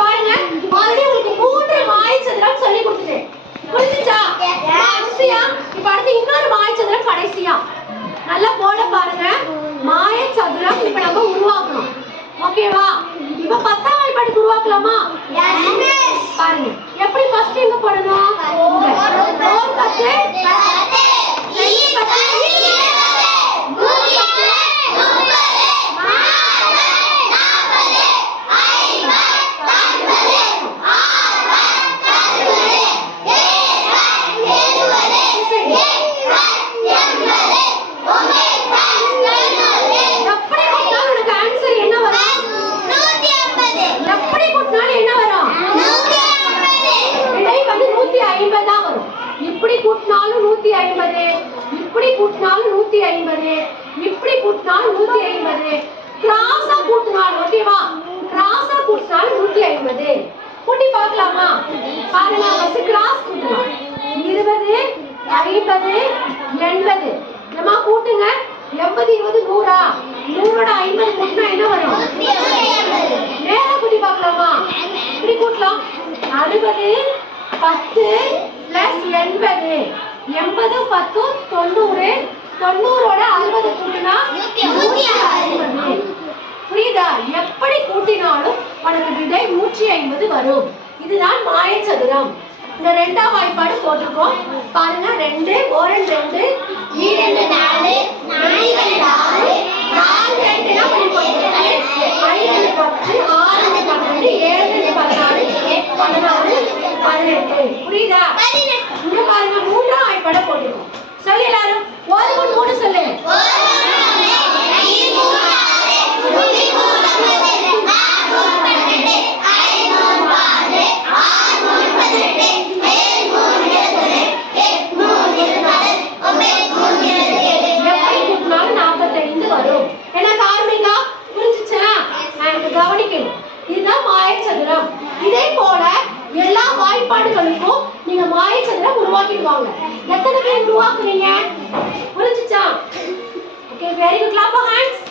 பாருங்க ஆல்ரெடி உங்களுக்கு மூன்று மாயச்சதுரம் சொல்லி கொடுத்துட்டேன். புரிஞ்சுச்சா? இப்ப அடுத்து இன்னொரு மாயச்சதுரம் கடைசியா நல்லா போட பாருங்க. மாயச்சதுரம் இப்ப நம்ம உருவாக்கணும். ஓகேவா? இப்ப 10ஆம் வாய்ப்பாடு உருவாக்கலாமா? பாருங்க எப்படி ஃபர்ஸ்ட் எங்க போடணும்? 4 இப்படி கூட்டினாலும் 150, இப்படி கூட்டினாலும் 150, இப்படி கூட்டினாலும் 150, கிராஸா கூட்டினாலும் ஓகேவா? கிராஸா கூட்டினாலும் 150. கூட்டி பார்க்கலாமா? பாருங்க ஃபர்ஸ்ட் கிராஸ் கூட்டலாம். 20 50 80. நம்ம கூட்டுங்க. 80 20 100 ஆ? 100 ஓட 50 கூட்டினா என்ன வரும்? மேல கூட்டி பார்க்கலாமா? இப்படி கூட்டலாம். 60 10 + 80. 80 10 90. 90 ஓட 60 கூட்டினா 150. புரியுதா? எப்படி கூட்டினாலும் உனக்கு விடை 150 வரும். இதுதான் மாயச்சதுரம். இந்த 2ஆம் வாய்ப்பாடு போட்டுருக்கோம். பாருங்க 2 1 2 2 4 4 6 4 2 னா பண்ணி போடுங்க. 5 10 6 12 7 16 16 18. புரியுதா? இங்க பாருங்க 3ஆம் வாய்ப்பாடு போட்டுருக்கோம். சொல்லு எல்லாரும் 1 3 3 சொல்லு. இதுதான் மாயச்சதுரம். இதே போல எல்லா வாய்ப்பாடுகளுக்கும் நீங்க மாயச்சதுரம் உருவாக்கிடுவாங்க. எத்தனை பேர் உருவாக்குறீங்க? புரிஞ்சுச்சா? Okay, very good. Clap hands.